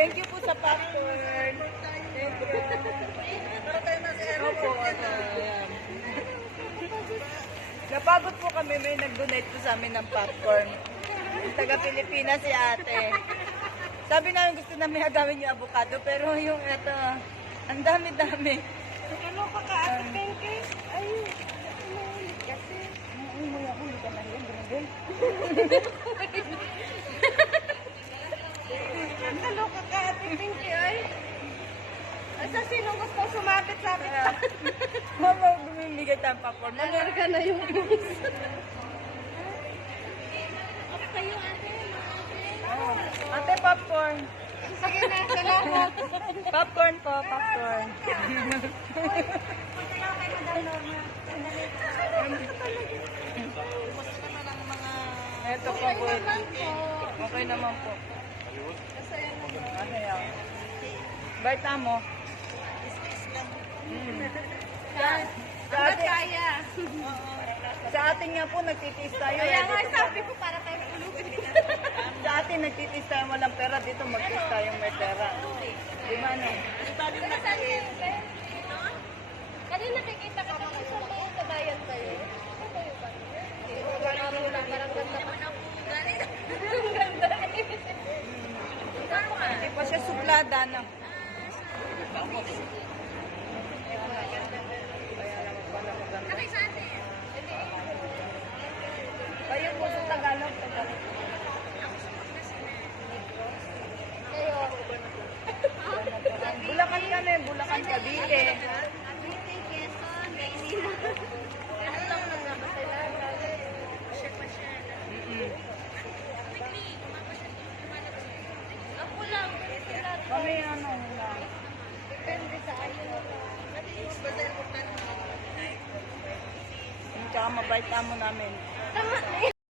Thank you po sa popcorn. Thank you. Para tayo na si Ero po. Napagod po kami, may nag-donate po sa amin ng popcorn. Yung taga Pilipinas si ate. Sabi namin gusto namin agawin yung avocado, pero yung ito, ang dami-dami. Ano ka ka, Ate Penke? Ay, umuulit kasi. Umuulit ka na yan, ganun. Ano ka ka, Ate Penke? Ay, sa sinong gusto sumapit sa akin? Mama, bumimigay tayo ng popcorn. Nalarga na yung puso. Kayo, ate. Ate, popcorn. Sige na, salamat. Popcorn po, popcorn. Ito po po. Okay naman po. Masaya. Baita mo. Hanggat kaya. Sa atin nga po, nagtitiis tayo. Kaya nga, Dito sabi ko para tayo tulugin. sa atin, nagtitiis tayo walang pera. Dito, magtiis tayong may pera. Di ba, no? Kanina nakikita ka naman sa mga kabayan tayo. Parang ganda pa. Ang ganda eh. Hindi pa siya suplada, no? Nakay sa atin. Kayo po sa Tagalog. Kayo. Bulacan ka na, Bulacan, Cavite. Cavite, Quezon, Maynila. Ano lang mga masalamat. Ako lang. Kami ano lang. Depende sa ayo. Tsaka mabait mo namin. Tama na